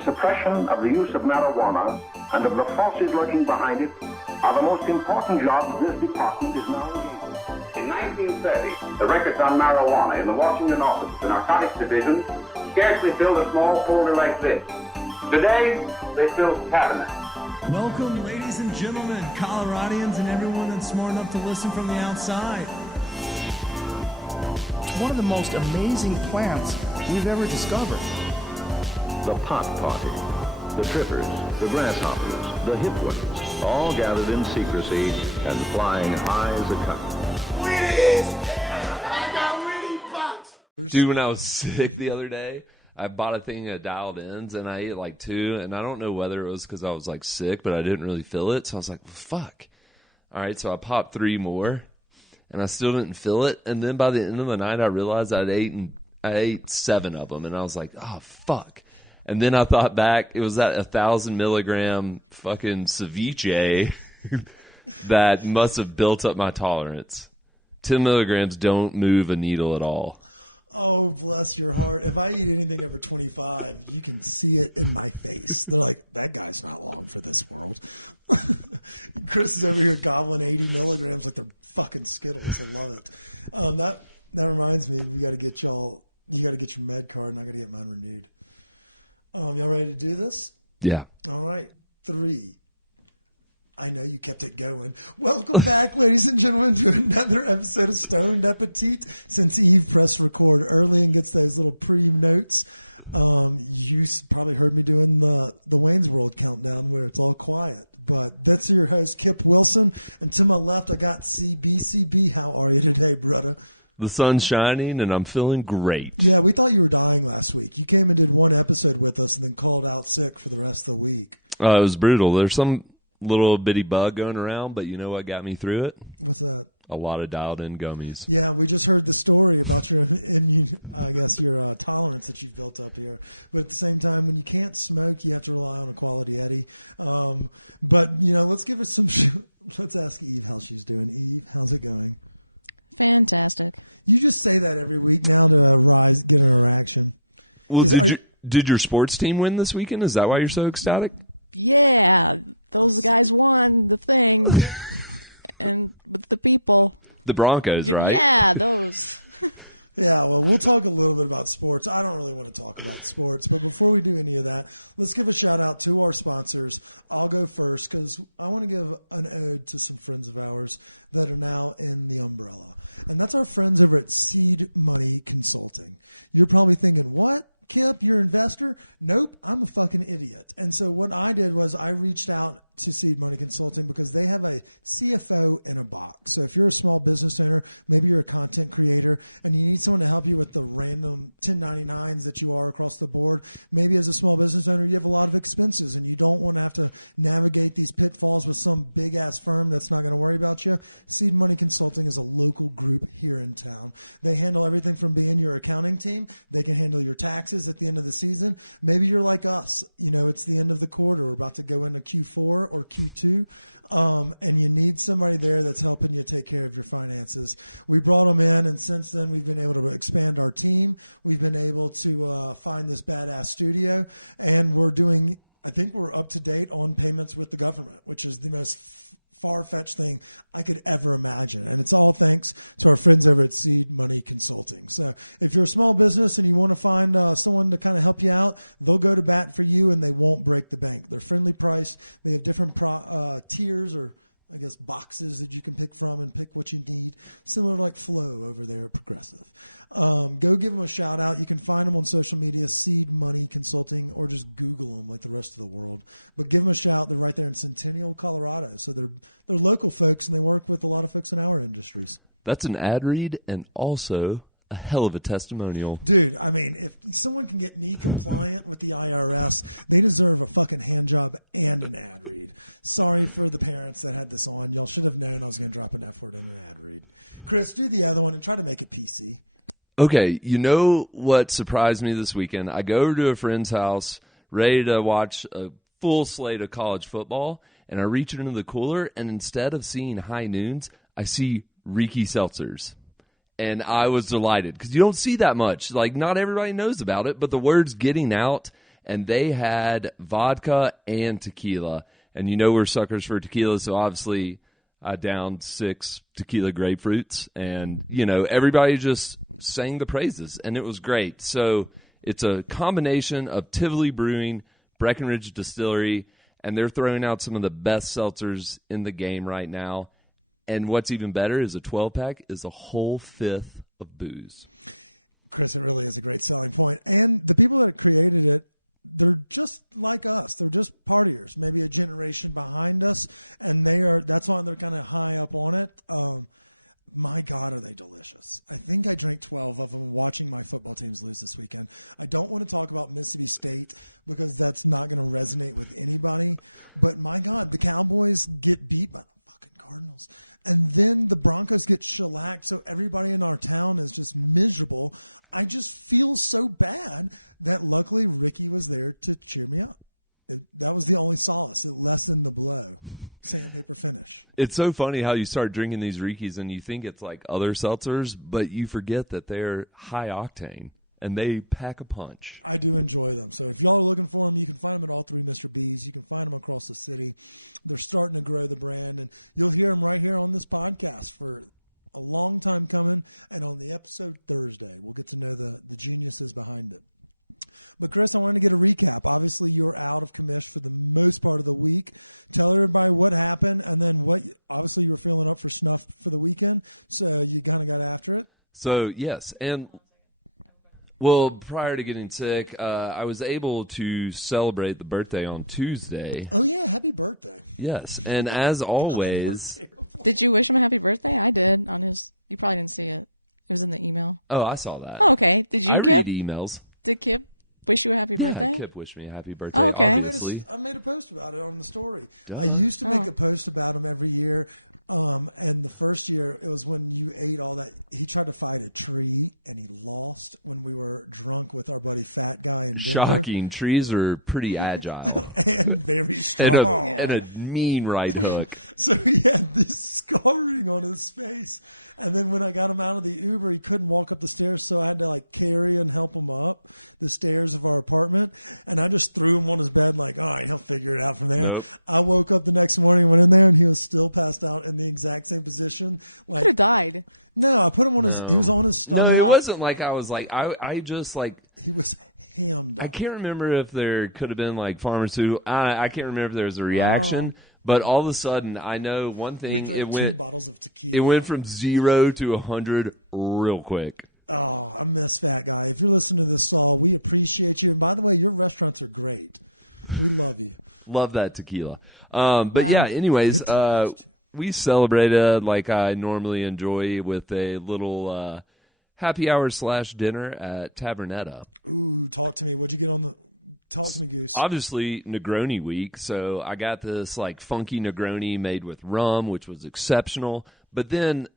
the suppression of the use of marijuana and of the forces lurking behind it are the most important jobs this department is now engaged in. In 1930, the records on marijuana in the Washington office of the Narcotics Division scarcely filled a small folder like this. Today, they fill cabinets. Welcome, ladies and gentlemen, Coloradians, and everyone that's smart enough to listen from the outside. It's one of the most amazing plants we've ever discovered. The pot party, the trippers, the grasshoppers, the hip ones, all gathered in secrecy and flying high as a kite. I got Winnie Bucks! Dude, when I was sick the other day, I bought a thing of dialed ins and I ate like 2, and I don't know whether it was because I was like sick, but I didn't really feel it, so I was like, fuck. All right, so I popped 3 more, and I still didn't feel it, and then by the end of the night, I realized I ate 7 of them, and I was like, oh, fuck. And then I thought back, it was that 1,000 milligram fucking ceviche that must have built up my tolerance. 10 milligrams don't move a needle at all. Oh, bless your heart. If I eat anything over 25, you can see it in my face. They're like, that guy's not long for this world. Chris is over here gobbling 80 milligrams like they're fucking Skittles. I love it. That reminds me, you got to get your med card, and I got to get mine renewed. Y'all ready to do this? Yeah. All right. 3. I know you kept it going. Welcome back, ladies and gentlemen, to another episode of Stoned Appetite. Since Eve pressed record early and gets those little pre-notes, you probably heard me doing the Wayne's World countdown where it's all quiet. But that's your host, Kip Wilson. And to my left, I got CB. How are you today, brother? The sun's shining, and I'm feeling great. Yeah, we thought you were dying last week. You came and did one episode with us and then called out sick for the rest of the week. It was brutal. There's some little bitty bug going around, but you know what got me through it? What's that? A lot of dialed-in gummies. Yeah, we just heard the story about your your tolerance that you've built up here. But at the same time, when you can't smoke, you have to rely on a quality Eddie. But let's give it some. Let's ask Eve how she's doing. Eve, how's it going? Fantastic. You just say that every week now to get an erection. Well, did your sports team win this weekend? Is that why you're so ecstatic? Yeah, those guys won the thing. And with the people. The Broncos, right? Yeah, those. Yeah, well, we'll talk a little bit about sports. I don't really want to talk about sports, but before we do any of that, let's give a shout out to our sponsors. I'll go first because I want to give an ode to some friends of ours that are now in the umbrella. And that's our friends over at Seed Money Consulting. You're probably thinking, what? Kip, you're an investor? Nope, I'm a fucking idiot. And so what I did was I reached out to Seed Money Consulting because they have a CFO in a box. So if you're a small business owner, maybe you're a content creator, and you need someone to help you with the random 1099s that you are across the board, maybe as a small business owner, you have a lot of expenses and you don't want to have to navigate these pitfalls with some big-ass firm that's not going to worry about you. Seed Money Consulting is a local group here in town. They handle everything from being your accounting team. They can handle your taxes at the end of the season. Maybe you're like us. It's the end of the quarter. We're about to go into Q4 or Q2, and you need somebody there that's helping you take care of your finances. We brought them in, and since then we've been able to expand our team. We've been able to find this badass studio, and I think we're up to date on payments with the government, which is the most far-fetched thing I could ever imagine. And it's all thanks to our friends over at Seed Money Consulting. So if you're a small business and you want to find someone to kind of help you out, they'll go to bat for you and they won't break the bank. They're friendly priced. They have different tiers or boxes that you can pick from and pick what you need, similar to like Flow over there at Progressive. Go give them a shout out. You can find them on social media, Seed Money Consulting, or just Google them like the rest of the world. But give them a shout. They're right there in Centennial, Colorado. So they're local folks, and they work with a lot of folks in our industries. That's an ad read and also a hell of a testimonial. Dude, I mean, if someone can get me compliant with the IRS, they deserve a fucking hand job and an ad read. Sorry for the parents that had this on. Y'all should have known I was going to drop an F word in an ad read. Chris, do the other one and try to make it PC. Okay, you know what surprised me this weekend? I go to a friend's house, ready to watch a full slate of college football, and I reach into the cooler, and instead of seeing high noons, I see Ricky seltzers. And I was delighted because you don't see that much. Like, not everybody knows about it, but the word's getting out. and they had vodka and tequila. And you know we're suckers for tequila, so obviously I downed 6 tequila grapefruits, and everybody just sang the praises, and it was great. So it's a combination of Tivoli Brewing, Breckenridge Distillery, and they're throwing out some of the best seltzers in the game right now. And what's even better is a 12-pack is a whole fifth of booze. Chris, it really is a great selling point. And the people that created it, they're just like us. They're just partiers, maybe a generation behind us, and that's why they're kind of high up on it. My God, are they delicious. I think I drank 12 of them watching my football teams lose this weekend. I don't want to talk about Mississippi State because that's not going to resonate with anybody. But my God, the Cowboys get beat by the fucking Cardinals. And then the Broncos get shellacked, so everybody in our town is just miserable. I just feel so bad that luckily Ricky was there to cheer me up. That was the only solace. It lessened the blow. Sandpaper finish. It's so funny how you start drinking these Rickies and you think it's like other seltzers, but you forget that they're high octane and they pack a punch. I do enjoy them. So if y'all are looking for them, you can find them at all 3 Mr. B's. You can find them across the city. They're starting to grow the brand, and you'll hear them right here on this podcast for a long time coming. And on the episode Thursday, we'll get to know the geniuses behind it. But Chris, I wanted to get a recap. Obviously, you're out of commish for the most part of the week. Tell everybody what happened, and then obviously you were feeling up for snuff for the weekend, so you kind of got after it. So, yes, and well, prior to getting sick, I was able to celebrate the birthday on Tuesday. Oh, yeah, happy birthday. Yes, and as always... Did you wish him a happy birthday? I did on his... You probably didn't see it. It was in the email. Oh, I saw that. Oh, okay. Did you, I Kip? read emails. Did Kip wish you a happy birthday? Yeah, Kip wished me a happy birthday, Oh, okay. obviously. I made a post about it on the story. Duh. I used to make a post about him every year, and the first year, it was when you ate all that. He tried to fight a tree, and he lost when we were drunk with our buddy Fat Guy in Denver. Shocking. Trees are pretty agile. And very strong. And a mean right hook. So he had this scarring on his face. And then when I got him out of the Uber, he couldn't walk up the stairs, so I had to carry and help him up the stairs of our apartment. And I just threw him on his bed all right, he'll figure it out from there. Nope. I woke up the next morning, went in there, and he was still passed out in the exact same position. Could have died. No, I put him on he was on his stomach. No, it wasn't like I was I just he was hammed up. I can't remember if there could have been pharmaceutical. I can't remember if there was a reaction. But all of a sudden, I know one thing. We drank 2 bottles of tequila. It went from 0 to 100 real quick. Oh, I miss Fat Guy. If you're listening to this, Saul, we appreciate you. And by the way, your restaurants are great. We love you. Love that tequila. But yeah, anyways, we celebrated like I normally enjoy with a little happy hour / dinner at Tavernetta. Ooh, talk to me. What'd you get on the... Talk to me, Goose. Obviously, Negroni week, so I got this funky Negroni made with rum, which was exceptional. But then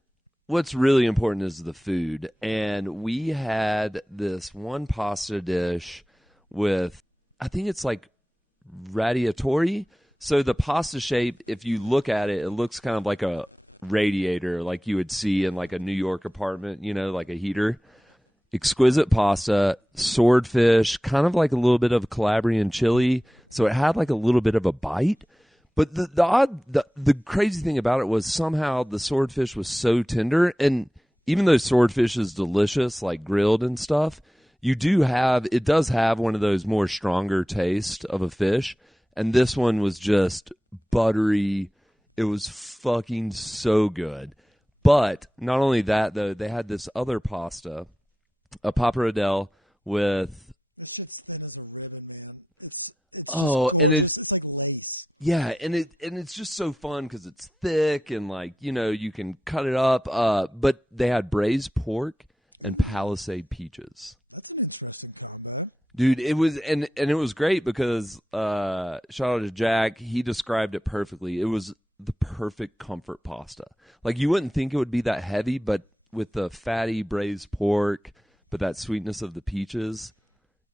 what's really important is the food. And we had this one pasta dish with, I think it's radiatori. So the pasta shape, if you look at it, it looks kind of like a radiator like you would see in a New York apartment, like a heater. Exquisite pasta, swordfish, kind of a little bit of Calabrian chili. So it had a little bit of a bite. But the crazy thing about it was somehow the swordfish was so tender. And even though swordfish is delicious, grilled and stuff, it does have one of those more stronger taste of a fish. And this one was just buttery. It was fucking so good. But not only that, though, they had this other pasta, a pappardelle with... This shit's thin as a ribbon, man. It's just Oh, and gorgeous. It's like lace. Yeah, and it's just so fun because it's thick and you can cut it up. But they had braised pork and Palisade peaches. That's an interesting combo. Dude, it was and it was great because shout out to Jacques, he described it perfectly. It was the perfect comfort pasta. You wouldn't think it would be that heavy, but with the fatty braised pork, but that sweetness of the peaches,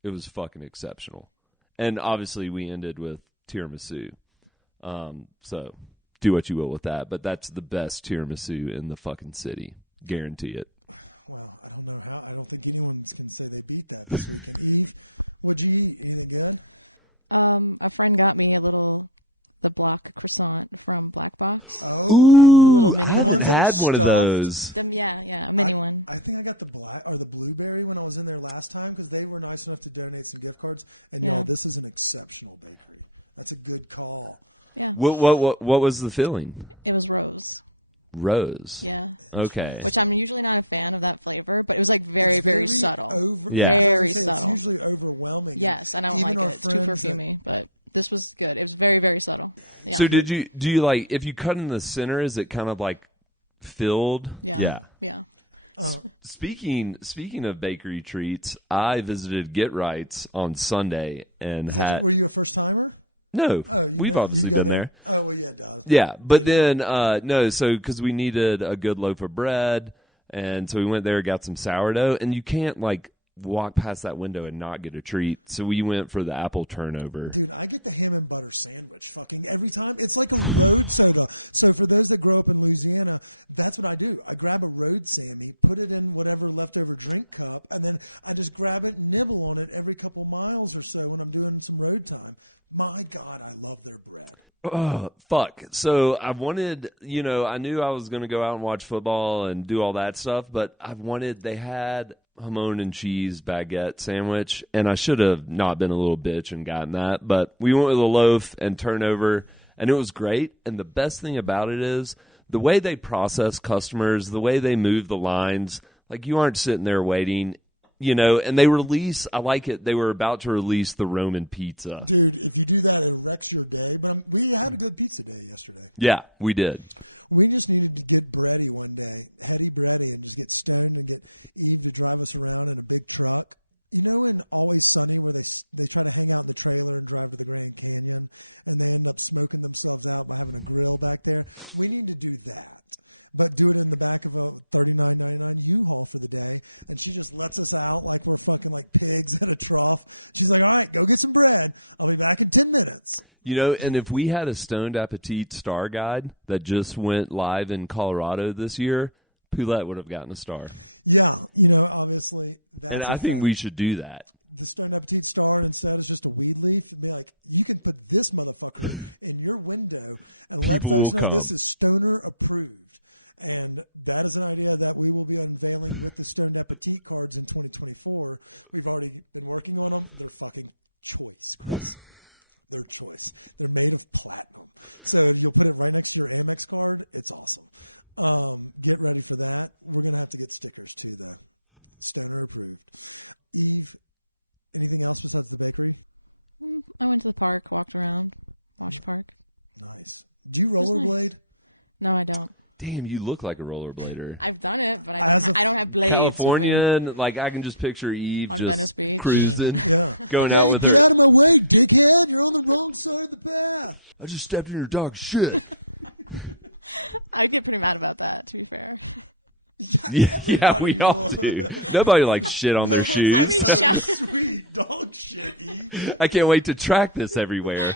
it was fucking exceptional. And obviously we ended with tiramisu. So do what you will with that, but that's the best tiramisu in the fucking city. Guarantee it. Well, I don't know how. I don't think anyone can say they beat that this weekend. Eve, what'd you eat? Anything good? A friend got me the block croissant from Black Box. Oh, the little mini I one. haven't had one of stuffed. those. A mini one. I think I got the black or the blueberry when I was in there last time because they were nice enough to donate some gift cards. And y'all, this is an exceptional bakery. That's a good call. Yeah. What was the filling? It was rose. Rose. Yeah. Okay. Which I'm usually not a fan of that flavor, but it was like very, very subtle. Very subtle. It's usually overwhelming. Yes, and I don't Even like our it. It's too friends perfumey, but this was good. It was very, very subtle. Yeah. So do you like, if you cut in the center, is it kind of like filled? Yeah. Yeah. Speaking of bakery treats, I visited Get Right's on Sunday and were you a first timer? No, we've obviously been there. Oh well, yeah, duh. Yeah, but then no, so because we needed a good loaf of bread, and so we went there, got some sourdough, and you can't like walk past that window and not get a treat. So we went for the apple turnover. Dude, I get the ham and butter sandwich fucking every time. It's like a road soda. So for those that grow up in Louisiana, that's what I do. I grab a road Sammy, put it in whatever leftover drink cup, and then I just grab it and nibble on it every couple miles or so when I'm doing some road time. My God, I love their bread. Oh, fuck. So I wanted, I knew I was going to go out and watch football and do all that stuff, but they had hamon and cheese baguette sandwich, and I should have not been a little bitch and gotten that, but we went with a loaf and turnover, and it was great. And the best thing about it is the way they process customers, the way they move the lines, like you aren't sitting there waiting. And I like it, they were about to release the Roman pizza. Dude, if you do that, it wrecks your day. But we had a good pizza day yesterday. Yeah, we did. We just needed to get bready one day, heady bready, and just get stoned and get Eve to drive us around in a big truck. In Always Sunny where they try to hang out in the trailer and drive to the Grand Canyon and they end up smoking themselves out by having a grill back there? We need to do that, but do it in the back of a $39.99 U-Haul for the day. And she just lets us out like we're fucking like pigs at a trough. She's like, all right, go get some bread. I'll be back in 10 minutes. And if we had a Stoned Appetite Star Guide that just went live in Colorado this year, Poulette would have gotten a star. Yeah, obviously that's. And I think we should do that. The Stoned Appetite Star, and instead it's just a weed leaf. And be like, you can put this motherfucker in your window and let folks know this is stoner approved. And that is an idea that we will be unveiling with the Stoned Appetite cards in 2024. We've already been working on them. They're fucking choice, Chris. Their choice. They're made of platinum. So you'll put it right next to your Amex card. It's awesome. Get ready for that. We're going to have to get stickers too, though. Stoner approved. Eve, anything else besides the bakery? I went to the park, walked around, Wash Park. Nice. Do you rollerblade? Nice. No, I don't. Damn, you look like a rollerblader. I've done it, but I don't have blades. Californian, like I can just picture Eve on just Venice Beach. cruising, going hey, out with get her. out of my way, dickhead! You're on the wrong side of the path. I just stepped in your dog shit. I'd get pretty mad about that, to be fair. Yeah, we all do. Nobody likes shit on their shoes. I mean, sweet dog shit, Eve. I can't wait to track this everywhere.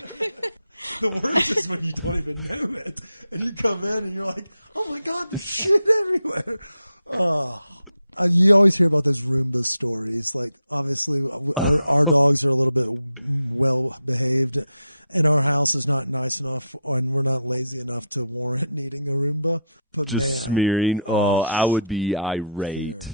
The worst is when you don't even know it, and you come in and you're like, "Oh my God, there's shit everywhere." Oh, you always hear about those Roomba stories. Like, obviously, our dogs are a little bit well behaved, and our house is not nice enough, and we're not lazy enough to warrant needing a Roomba. But just smearing. I would be irate.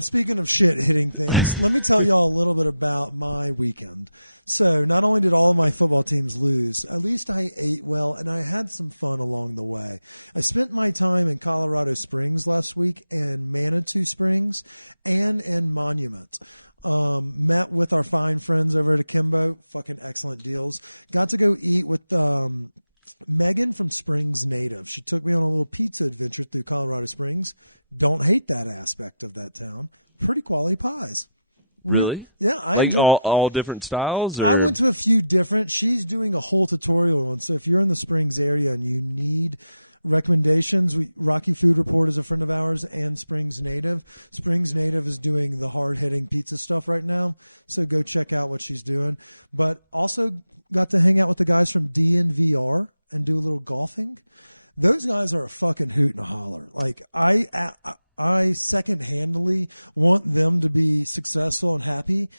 Speaking of shit hitting things, let me tell y'all a little bit about my weekend. So not only did all of my football teams lose, at least I ate well and I had some fun along the way. I spent my time in Colorado Springs last week and Manitou Springs and in Monument. Met with our fine friends over at Akimbo. Fucking excellent deals. Got to go eat with Megan from Springs Native. She took me on a little pizza adventure through Colorado Springs. Don't hate that aspect of that town. Pretty quality pies. Really? Yeah. I like enjoyed, all different styles? Or? I went to a few different. She's doing a whole tutorial on. So if you're in the Springs area and you need recommendations, Rocky Food Report is a friend of ours and Springs Native. Springs Native is doing the hard-hitting pizza stuff right now. So go check out what she's doing. But also got to hang out with the guys from DNVR and do a little golfing. Those guys are a fucking hoot and a holler. Like I I second-handedly want them to be successful and happy.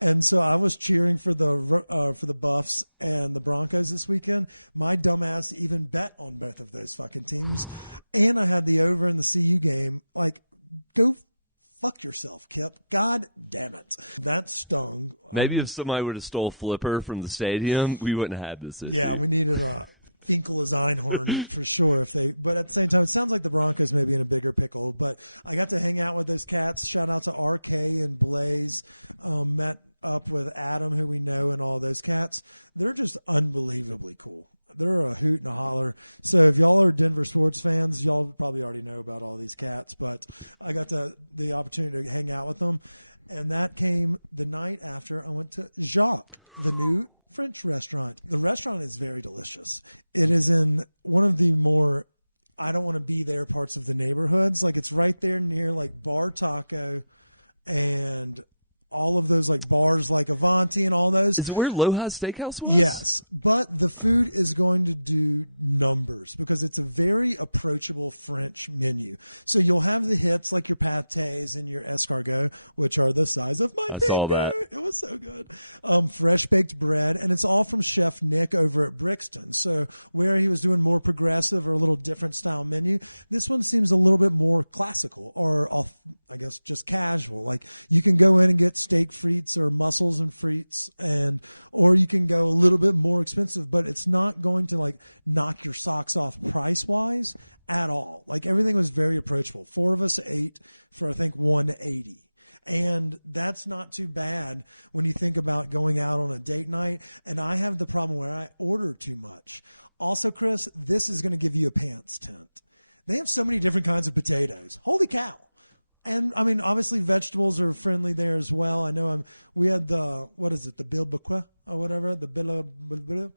And so I was cheering for the Buffs and the Broncos this weekend. My dumbass even bet on both of those fucking teams. And I had the over in the CU game. Like, go fuck yourself, Kip. God damn it. That stung. Maybe if somebody would have stole Flipper from the stadium, we wouldn't have had this issue. Yeah, we needed a Finkel as Einhorn for sure. But at the same time, it sounds like the Broncos may be in a bigger pickle. But I got to hang out with those cats. Shout out to RK and Blaze. Met up with Adam, who we know, and all those cats. They're just unbelievably cool. They're a hoot and a holler. So if y'all are Denver sports fans, y'all probably already know about all these cats. But I got the opportunity to hang out with them. And that came the night after I went to Jacques, the new French restaurant. The restaurant is very delicious. It is in one of the more I don't want to be there parts of the neighborhoods. Like, it's right there near like Bar Taco and all of those like bars like Avanti and all those. Is it where Loja Steakhouse was? Yes, but the food is going to do numbers because it's a very approachable French menu. So you'll have the hits like your pâtés and your escargot, which are the size of my finger. Saw that. It was so good. Fresh baked bread, and it's all from Chef Nick over at Brixton. So where he was doing more progressive or a little different style menu, this one seems a little bit more classical or I guess just casual. Like, you can go in and get steak frites or mussels and frites, or you can go a little bit more expensive, but it's not going to like knock your socks off price wise at all. Like, everything was very approachable. 4 of us ate for I think $180. And that's not too bad when you think about going out on a date night. And I have the problem where I order too much. Also, Chris, this is going to give you a pants tent. They have so many different kinds of potatoes. Holy cow. And I mean, obviously vegetables are friendly there as well. I know we had the bilboquet or whatever, the BILLOBOQUET,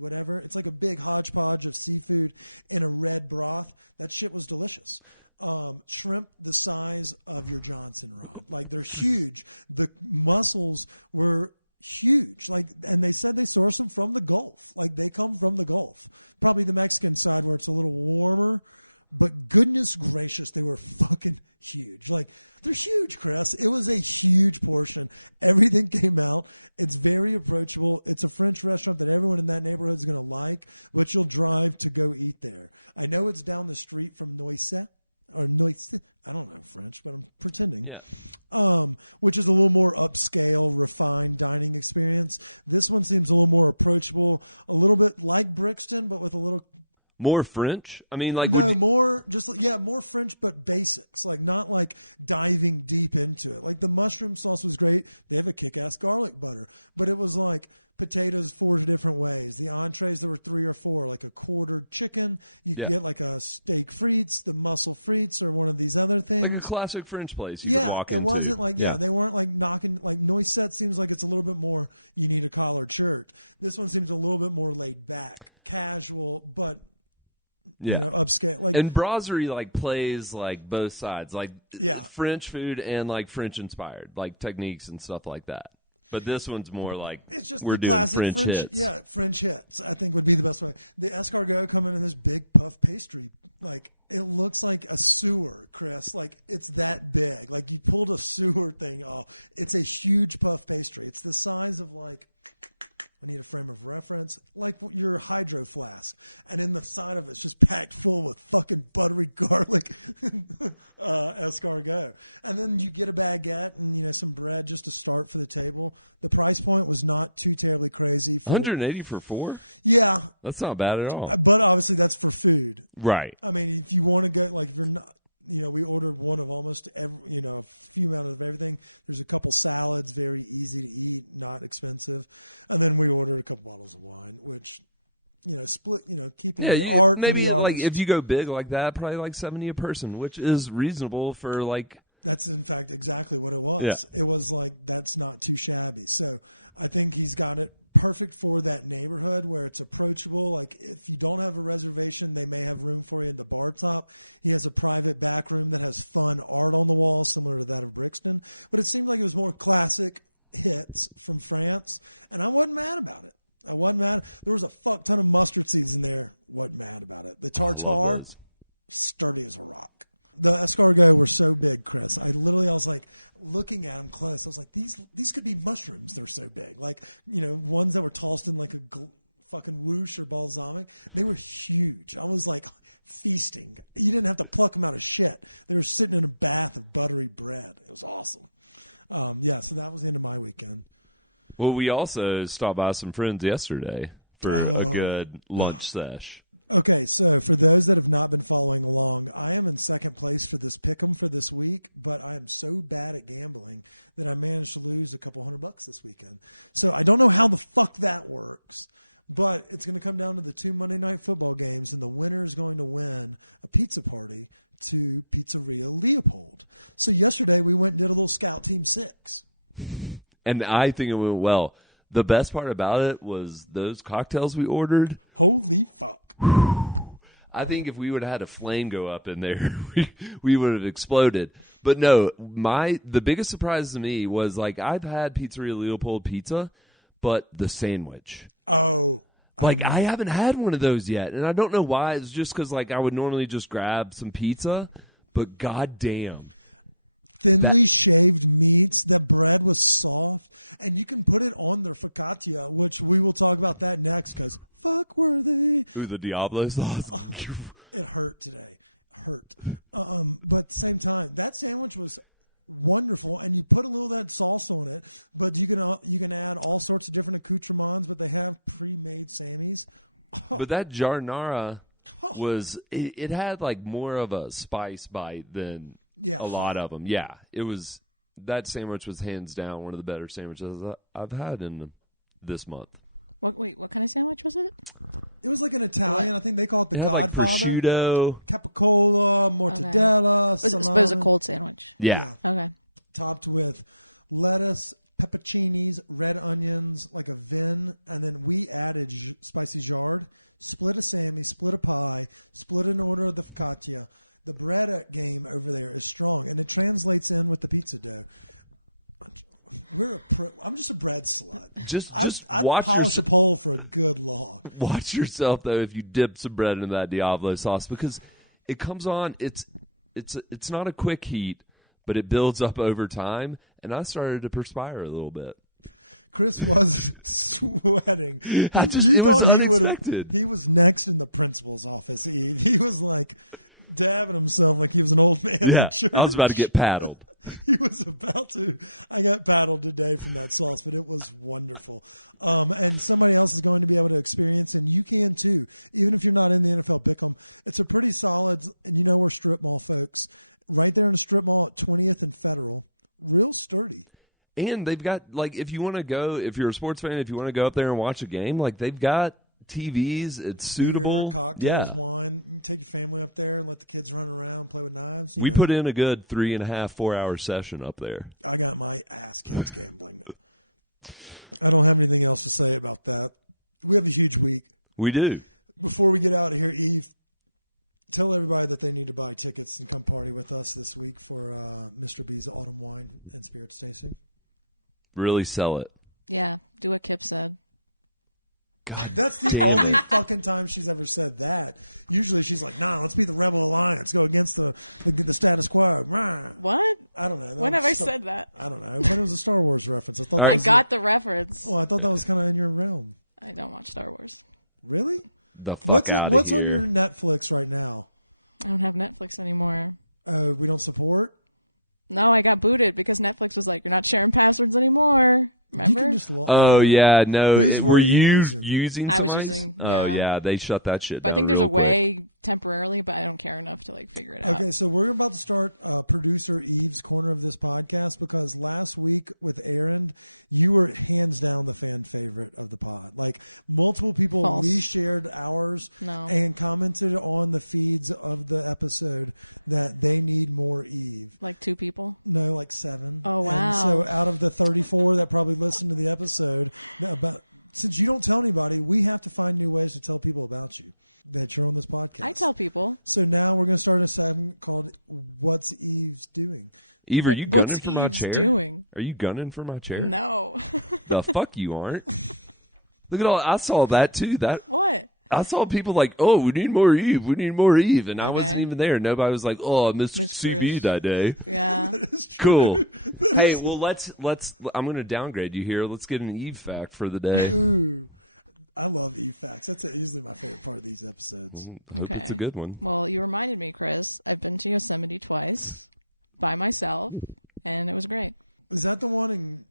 whatever. It's like a big hodgepodge of seafood in a red broth. That shit was delicious. Shrimp the size of your Johnson rod. Like, they're huge. The mussels were huge. Like, and they said they source them from the Gulf. Like, they come from the Gulf. Probably the Mexican side where it's a little warmer. But goodness gracious, they were fucking huge. Like, they're huge, Chris. It was a huge portion. Everything came out. It's very approachable. It's a French restaurant that everyone in that neighborhood is going to like, but you'll drive to go eat there. I know it's down the street from Noisette. Or Noisette. I don't know French, but I'm pretending. Yeah. Which is a little more upscale, refined dining experience. This one seems a little more approachable, a little bit like Brixton, but with a little more French. I mean, like, more French, but basics. Like, not like diving deep into it. Like, the mushroom sauce was great. They have a kick-ass garlic butter, but it was like potatoes 4 different ways. The entrees, there were 3 or 4, like a quartered chicken. You could get like a steak frites, the mussel frites, or one of these other things. Like a classic French place you could walk into. It wasn't like, they weren't like knocking, like Noisette seems like it's a little bit more, you need a collared shirt. This one seems a little bit more laid back, casual, but upscale. Like, and brasserie like plays like both sides, like French food and like French inspired, like techniques and stuff like that. But this one's more like, it's just we're the doing classic French hits. Yeah, French hits, I think, would be the best way. The escargot coming in this big puff pastry. Like, it looks like a sewer, Chris. Like, it's that big. Like, you pulled a sewer thing off. It's a huge puff pastry. It's the size of, like, I need a frame of reference, like your hydro flask. And in the side of it's just packed full with fucking buttery garlic escargot. And then you get a baguette and, some bread just to start for the table. The price point was not too terribly crazy. 180 for 4? Yeah. That's not bad at all. But obviously that's for food. Right. I mean, if you want to go, like, if you're not, we ordered one of almost every, a few amount of everything. There's a couple salads, very easy to eat, not expensive. And then we ordered a couple bottles of wine, which, split, keeping the art maybe from the like artist. if you go big like that, probably like 70 a person, which is reasonable for like. That's in fact exactly what it was. Yeah. It was like, that's not too shabby. So I think he's got it perfect for that neighborhood where it's approachable. Like, if you don't have a reservation, they may have room for you in the bar top. He has a private back room that has fun art on the wall, similar to that of Brixton. But it seemed like it was more classic hits from France, and I wasn't mad about it. I wasn't mad. There was a fuck ton of mustard seeds in there. Wasn't mad about it. The tartare, sturdy as a rock. The escargot were so big, Chris. I was like looking at them close. I was like, these could be mushrooms. They're so big. Like, ones that were tossed in like a fucking whoosh or balsamic. They were huge. I was like feasting. You didn't have to pluck them out of shit. They were sitting in a bath of buttery bread. It was awesome. So that was the end of my weekend. Well, we also stopped by some friends yesterday for a good lunch sesh. Okay, so for those that have not been following along, I am in second place for this pick'em for this week, but I am so bad at gambling that I managed to lose a couple $100 this weekend. So I don't know how the fuck that works, but it's going to come down to the 2 Monday Night Football games, and the winner is going to win a pizza party to Pizzeria Leopold. So yesterday we went and did a little Scout Team 6. And I think it went well. The best part about it was those cocktails we ordered. Holy fuck. I think if we would have had a flame go up in there, we would have exploded. But no, the biggest surprise to me was, like, I've had Pizzeria Leopold pizza, but the sandwich. Oh. Like, I haven't had one of those yet. And I don't know why. It's just because, like, I would normally just grab some pizza, but goddamn. Thinly shaved meats. The bread was soft, and you can put it on their focaccia, which we will talk about that next because fuck worthy. Ooh, the Diablo sauce. It hurt today. But at the same time, that sandwich was wonderful, and you put a little of that sauce on it, but you can add all sorts of different accoutrements, but they have pre-made Sammys. But that Jarnara was, it had like more of a spice bite than a lot of them. Yeah, it was, that sandwich was hands down one of the better sandwiches I've had in this month. What kind of sandwich was it? It was like an Italian. I think they call it the Godfather. Like prosciutto, capicola, mortadella. Okay. But it was a cold sandwich. Yeah. Okay. Topped with lettuce, pepperoncinis, red onions, like a vin, and then we added spicy jard, split a Sammy, split a pie, split an order of the focaccia. The bread game over there is strong, and it translates in with the pizza dough. I'm just a bread slut. I'd watch polish a pole for a good log. Watch yourself though if you dip some bread into that Diablo sauce, because it comes on. It's not a quick heat, but it builds up over time, and I started to perspire a little bit. Chris was sweating. It was unexpected. He was next in the principal's office, Eve. He was like dabbing himself like he was an old man in church. I was about to get paddled. He was about to. I got paddled today from that sauce, but it was wonderful. And somebody else is going to be able to experience, and you can too, even if you're not in the NFL Pick'em. It's a pretty solid, and we're strip mall folks. Right there in the strip mall at 20th and Federal. Real sturdy. And they've got, like, if you want to go, if you're a sports fan, if you want to go up there and watch a game, like, they've got TVs. It's suitable. Beer, cocktails, wine. You can take your family up there and let the kids run around and play with knives. We put in a good 3.5, 4 hour session up there. I got my ass kicked gambling. I don't have anything else to say about that. We have a huge week. We do. Before we get out of here, Eve, tell everybody that they need to buy tickets and come party with us this week for Mr. B's Autumn Wine and Spirits Tasting. Really sell it. Yeah, do what Kip said. God, that's the only fucking time she's ever said that. Usually she's like, "No, let's be the Rebel Alliance. Go against the status quo." What? I don't know. When have I said that? I don't know. But it was a Star Wars reference. I got the reference. Well, I thought that was kind of in your realm. I don't watch Star Wars. Really? The fuck What's on your Netflix right now? I don't have Netflix anymore. We don't support? No, I got booted because Netflix was like, "You're not sharing passwords anymore." Remember? You can just oh yeah, no. Were you using? I was using. Yeah. Oh yeah, they shut that shit down. But I think there's a way temporarily, but I don't care enough to like figure it out. Okay, so we're about to start producer Eve's corner of this podcast because last week with Aaron, you were hands down the fan favorite of the pod. Like multiple people reshared ours and commented on the feeds of the episode that they need more Eve. Like 2 people? No, like 7. Oh wow! And so out of the 34 that probably listened to the episode, since you don't tell anybody, we have to find new ways to tell people about you. That you're on this podcast. I tell people. So now we're going to start a segment called "What's Eve's Doing." Eve, are you gunning for my Eve's chair? Doing? Are you gunning for my chair? No. The fuck you aren't. Look at all. I saw that too. What? I saw people like, oh, we need more Eve. We need more Eve. And I Okay. wasn't even there. Nobody was like, oh, I missed Miss CB Chris. that day. Yeah. Cool. Hey, well, let's. I'm going to downgrade you here. Let's get an Eve fact for the day. Ooh, I love e-facts. That's usually my favorite part of these episodes. I hope it's a good one. Well, you reminded me, Chris. I've been to Yosemite twice by myself, and it was great. Is that the one in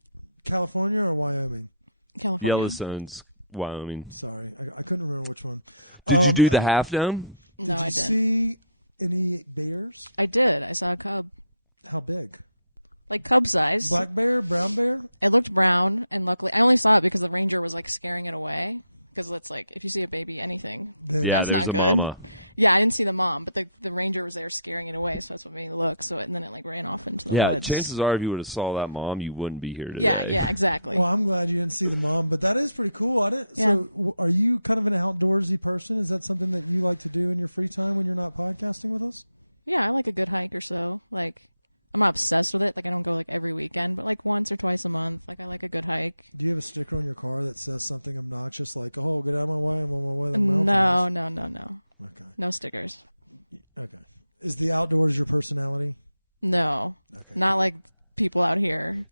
California or Wyoming? California. Yellowstone's Wyoming. Sorry, I couldn't remember which one. Did you do the Half Dome? Did No, you I didn't. see any bears? I did. I saw a cub, How big? like cub size. Black bear, brown bear? It looked brown, and luckily, I only saw it because the ranger was like scaring it away. Because it's like if you see a baby, anything. Then- Yeah, That's there's not a good. mama. Yeah, I didn't see the mom, but the ranger was there scaring it away, so that's what made me look. So and then it like ran off into the Yeah, woods. chances are if you would have saw that mom, you wouldn't be here today. Yeah, exactly. Well, I'm glad you didn't see the mom, but that is pretty cool. I didn't. Yeah. So, are you kind of an outdoorsy person? Is that something that you like to do in your free time when you're not podcasting with us? Yeah, I like a good hike or so. Like, I'm not obsessed with it. Like, I don't go like every weekend, but like once or twice a month. Like, I like a good hike. Do you have a sticker on your car that says something obnoxious like, "Oh, get out of my way! I'm on my way to the mountains"? No. Okay. No stickers. Okay. Is the outdoors your personality? No. Okay. Not like people out here.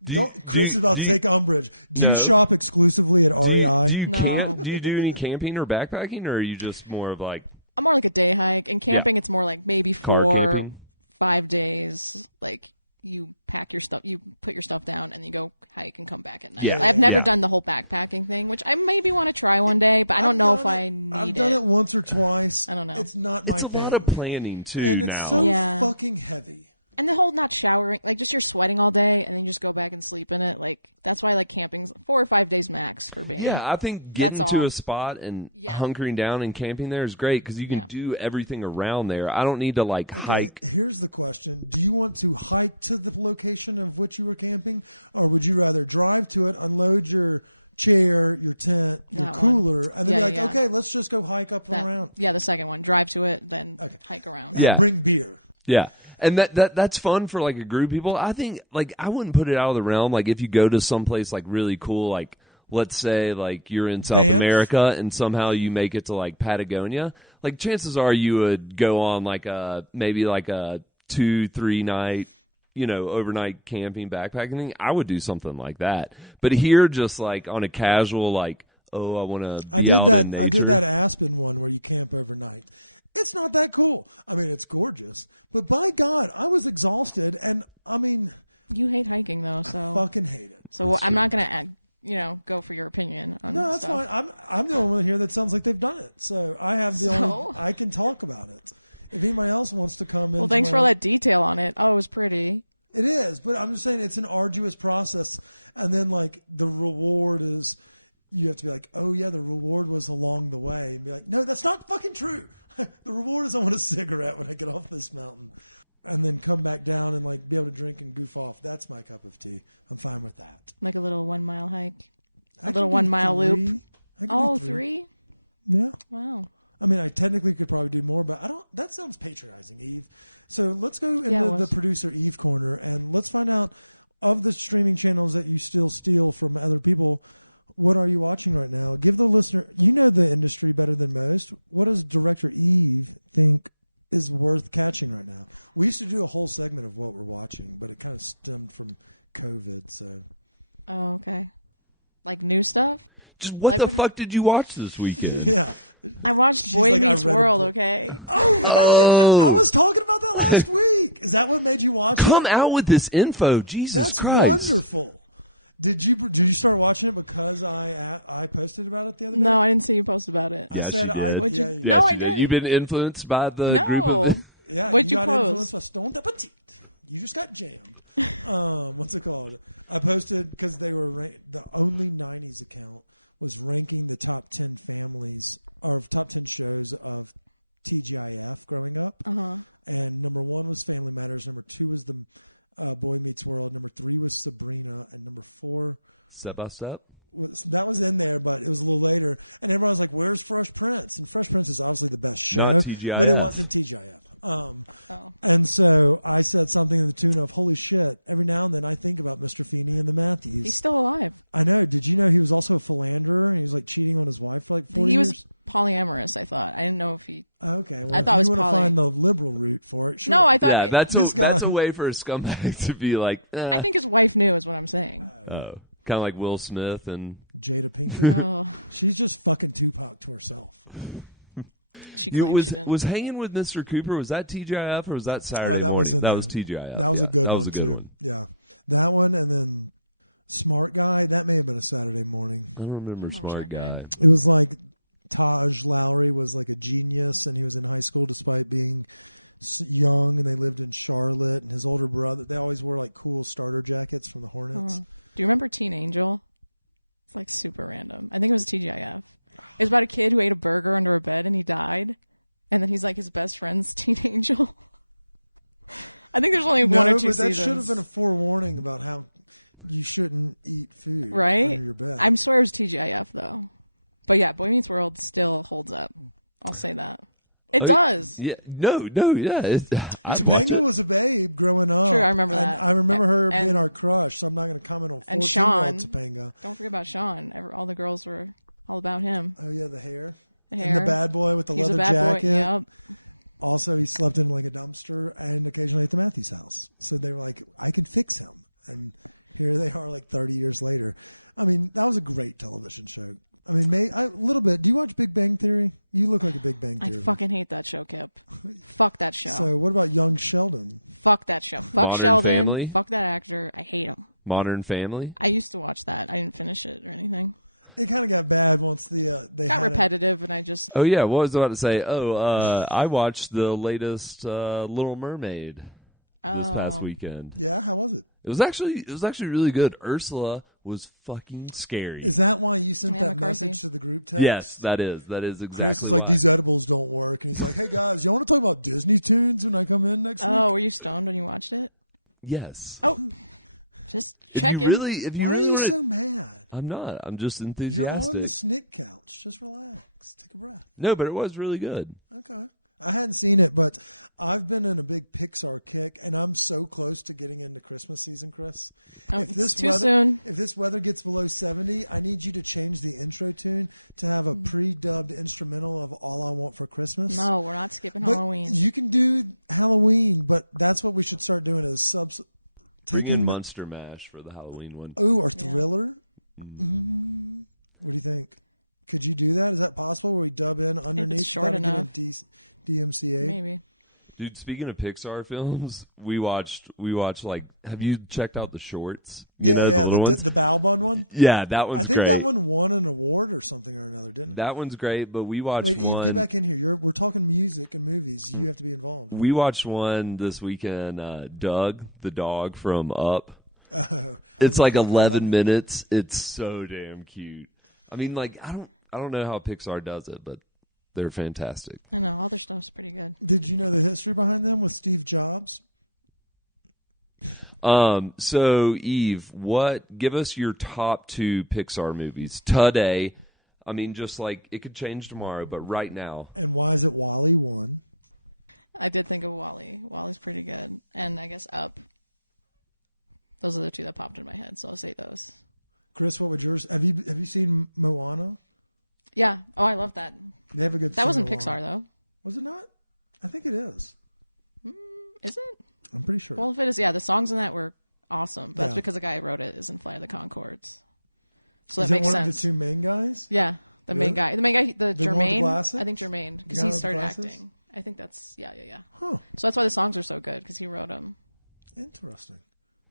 Chris is about to take umbrage. Do No. you shop exclusively at REI? Do you No. do you do any camping or backpacking, or are you just more of like I'm more like a day hike, and camping, it's more like maybe car camping? 5 days. Like, you pack your stuff, you put your stuff down, and you go hike and come back at night. Yeah, I've never yeah. done the whole backpacking thing, which I maybe want to try one day, but I don't know if I need I've done it once or twice. I don't know. It's not my It's a thing. lot of planning too and it's now. so Yeah. fucking heavy. And the whole not showering, like just you're sweating all day, and then you just go back and sleep in it. Like, that's why like camping's 4 or 5 days max for me. Yeah, I think getting That's to all. a spot and Yeah. hunkering down and camping there is great because you can Yeah. do everything around there. I don't need to like hike. Okay, here's the question. Do you want to hike to the location of which you were camping, or would you rather drive to it, unload your chair, your tent, your That cooler, and then Yeah, be like, yeah. okay, let's just go hike up and around. Yeah, the second one. Drive to it, then Okay. hike around. Yeah. And bring beer. Yeah. And that's fun for like a group of people. I think like I wouldn't put it out of the realm. Like if you go to some place like really cool, like let's say like you're in South Banff? America and somehow you make it to like Patagonia, like chances are you would go on like maybe like a 2-3 night, overnight camping backpacking thing. I would do something like that. But here just like on a casual like, oh, I want to be out in nature. I did that Aspen one where you camp overnight. It's not that cool. I mean, it's gorgeous, but by God, I was exhausted, and I mean, You hate hiking though, so fucking hate it. so I'm not gonna go for your opinion on No, that's stuff. fine. I'm the only one here that sounds like they've done it, so I have the So? only I can talk about it. If anybody else wants to come in, Well, thanks for all that detail on it. Oh, it was pretty. It is, but I'm just saying it's an arduous process, and then like the reward is, you have to be like, oh yeah, the reward was along the way, and be like, no, that's not fucking true. The reward is I want a cigarette when I get off this mountain, and then come back down and like be able to drink and goof off. That's my cup of tea. I'm fine with that. Like a little 1 mile hike. I little can do 1 mile loop. 3. I can Oh, do 3? Yeah. Wow. I mean, I technically could probably do more, but I don't. That sounds patronizing, Eve. So let's go Yeah, it into the was. producer Eve corner, and let's find out of the streaming channels that you still steal from other people. What are you watching right now? Give the listener. You know the industry better than most. What does director Eve think is worth catching right now? We used to do a whole segment of what we're watching, but it kind of stemmed from COVID. So Oh, okay. Like new stuff? Just what Like the what- fuck did you watch this weekend? yeah. I watched She's Boy like, I Meets read a World, book. okay? I was talking about that last week. Is that what made you watch it? Come out with this info, Jesus That's Christ! wonderful. Did you start watching it because I posted about it the other day? No, I didn't see you post about it. I Yes, said you I. did. What'd you- yeah, Yes, No, I you did. didn't. You've been influenced by the group No. of yeah. What'd you got post? influenced by Stone the Petite. You just got jammed. What's it called? I posted because they were the only '90s account was ranking the top 10 families or top 10 shows of TGIF growing up. And number 1 was Family Matters. Number 2 was the Boy Meets World. Number 3 was Sabrina, and number 4 Step by step. that was in there, but it was a little later. And everyone was like, "Where's Fresh Prince?" And Fresh Prince is obviously the best show, Not TGIF. but it wasn't TGIF. And so I said something in the tune of, holy shit, every now and then I think about Mr. Feeney and the Matthews. He's still alive. I know. Did you know he was also a philanderer and he was like cheating on his wife for like 40 He years? was polyamorous, I thought. I didn't know if he... Okay. Well, I if thought it was you want to poly. find the liberal route for it, sure. No, I thought... Yeah, that's guy- a way for a scumbag to be like, I think his wife knew is what I'm saying. kind of like Will Smith and Jada Pinkett. Oh, She's just fucking Tupac to herself. she claimed she didn't. was hanging with Mr. Cooper. Was that TGIF or was that Saturday Oh, that morning? was in that there. was TGIF. That was yeah, a good that one, was a good too. one. Yeah. That one, and then Smart Guy. That may have been a Saturday morning. I don't remember Smart Guy. It was like Taj Lowry was like a genius, and he was in high school despite being young, and they lived in Charlotte, and his older brother, they always wore like cool starter jackets from the Hornets. Do you remember Teen Angel? It's like super random. I think it was TGIF. It was about a kid who ate a burger under a bed and he died. And then he's like his best friend's teen angel. I think there's only one or two but that seasons. should have been a forewarning about how you shouldn't eat food right? under your bed. I'm sure it was TGIF though. But yeah, Boy Meets World still holds up. I'll say that. It does. Yeah, no, yeah. I watch Topanga it. was a babe growing up. True, I remember and that. I remember her And- being our crush, so I'm not going to comment on 14-year-old And Sean. Topanga. Don't forget about Sean. All the girls were all about him. Oh, yeah, the hair. The And hair. the bad boy with the He's leather a bad jacket. boy. Yep. Also, he slept in like a dumpster and occasionally at the Matthews house. So they were like, I can fix him. And here they are like 30 years later. I mean, that was a great television show. I mean, a little bit. Do you watch Big Bang Theory? You look like a Big Bang I Theory. fucking hate that show, Kip. Fuck that show. So what about Young Sheldon? Fuck that show. Fuck Modern Sheldon. Family? Fuck that actor. I hate him. Modern Family. I used to watch that. I didn't finish it or anything. It kind of got bad once they It got had repetitive, and I just... Oh yeah, what was I about to say? I watched the latest Little Mermaid this past weekend. Yeah, how was it? It was actually really good. Ursula was fucking scary. Is that why you sent Yeah, that McCarthy. message to the group text? Yes, that is exactly. Chris is like, why. these edibles don't work. And he's like, hey, guys, y'all want to talk about Disney tunes when I come in next Oh, week? were you stoned when you watched it? Yes. Oh, just If checking. you really Why are you wanna- so mad? I'm not. I'm just You're enthusiastic. on the snick couch. Just relax. Take a breath. No, but it was really good. Okay. I hadn't seen it, but I've been in a big Pixar kick, and I'm so close to getting into Christmas season, Chris. Oh, it's too soon. If this weather gets below 70, I need you to change the intro tune to have a pre-dubbed instrumental of All I Want for Christmas. No, we're not skipping But Halloween. you can do Halloween, but that's what we should start doing is Bring in taking Monster Mash for the Halloween one. or Thriller. What do you think? Could you do that? Is that possible? Where we dub in underneath? short That'd get enough. in DMCA. Maybe. Dude, speaking of Pixar films, we watched like. Have you checked out the shorts? You Yeah, know, yeah, the little ones? the Balbon one. Yeah, that one's I think great. that one won an award or something or another, didn't it? That one's great, but we watched Wait, Eve, one. get back in here. We're talking music and movies. You have to be involved. We watched one this weekend. Doug, the dog from Up. It's like 11 minutes. It's so damn cute. I mean, like I don't know how Pixar does it, but they're fantastic. I know. All their stuff's pretty good. Did you know the history behind them with Steve Jobs? So Eve, give us your top 2 Pixar movies today. I mean, just like it could change tomorrow, but right now. And why is it Wall-E 1? I did think of Wall-E. Wall-E's pretty good. And I guess Up. Those are the 2 that popped in my head, so I'll say those. Chris, what would yours? Have you seen Moana? Yeah. Oh, I love that. They have a good. That wasn't sing-along. Pixar, though. Was it not? I think it is. Is it? I'm pretty sure. Well, if it is, yeah, the songs in that were awesome. But that's Yeah. because the guy who wrote it is in Flight of the Conchords. So is that it makes one sense. of the 2 main guys? Yeah, the Really? main guy, the one with the Jermaine. glasses? I think Jermaine because guy he with the started glasses? acting. I think that's yeah. Huh. So that's why the songs are so good because he wrote them. Interesting.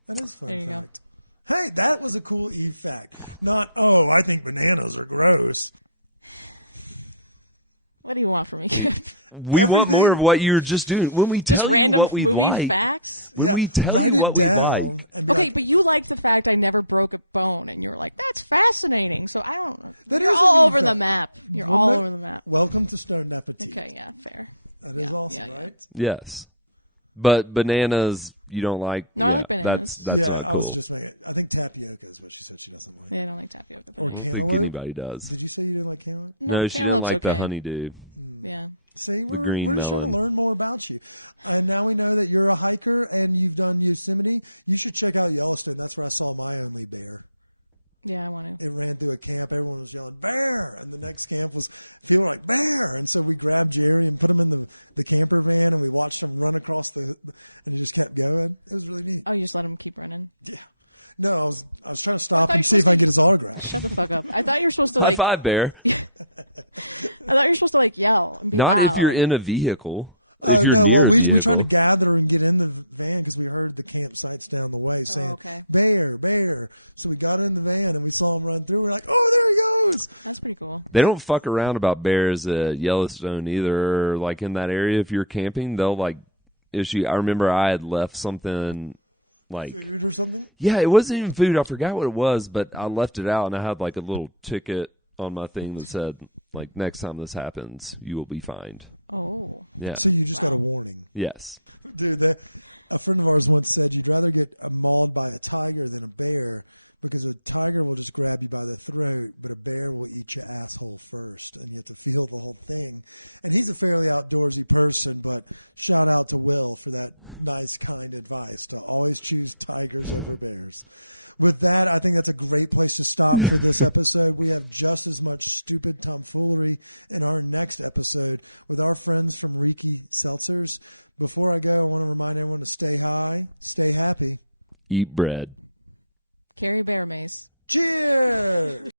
That is a fun There you go. fact. Hey, that was a cool Eve fact. Not, oh, I think bananas are gross. What do you want from me, Kip? We want Everything- more of what you were just doing. When we tell Just you random what we movie like, facts? when we tell write you it what down we like, and be Okay, like, but you liked the fact I never broke a bone, and you were like, "That's fascinating." So I don't. That You're is all an over Eve the fact. map. You're Well, all no- over the map. welcome to Stone Appetit. Okay, yeah, fair. That is Yeah, awesome, yeah, yeah. right? yes. But bananas, you don't like? No, I like bananas. That's yeah, not I was cool. just making. I think tapioca is what she said she doesn't like. Yeah, I don't like tapioca. Or pudding. I don't think cantaloupe. anybody does. Did you say you didn't like cantaloupe? No, she didn't cantaloupe's like the okay. honeydew. Yeah. See, green we're just trying to melon. learn more about you. And now we know that you're a hiker and you've done Yosemite. You should check out Yellowstone. That's where I saw my only bear. Yeah, I want to. It ran through a camp. Everyone was yelling, bear. And the next camp was feeling like bear. And so we grabbed Jerry and put him in the camper van and we watched him run across and he just kept going. It was really neat. Oh, you just let him keep running? Yeah. No, I was trying to stop thought and you see if supposed I to- can get his autograph. Shut the fuck up. I thought you were supposed to High like. five, bear. I thought you were supposed to like yell and be Not loud. if you're in a vehicle. Oh, If you're no. near Well, a we vehicle. tried to gather and get in the van because we heard the campsites down the way saying, okay. bear, bear. So we got in the van and we saw him run through. We're like, oh, there he goes. That's pretty cool. They don't fuck around about bears at Yellowstone either. Or, like in that area, if you're camping, they'll like issue. I remember I had left something like, Food or something. yeah, it wasn't even food. I forgot what it was, but I left it out and I had like a little ticket on my thing that said, like, next time this happens, you will be fined. Oh. Yeah. So you just got a warning. Yes. Dude, a friend of ours once said you'd rather get mauled by a tiger than a bear because a tiger will just grab you by the throat, but a bear will eat your asshole first, and you have to feel the whole thing. And he's a fairly outdoorsy person, but shout out to Will for that nice, kind advice to always choose tigers over bears. With that, I think that's a great place to stop for this episode. We have just as much stupid tomfoolery in our next episode with our friends from Riki Seltzers. Before I go, I want to remind everyone to stay high, stay happy. Eat bread. Carry bear mace. Cheers!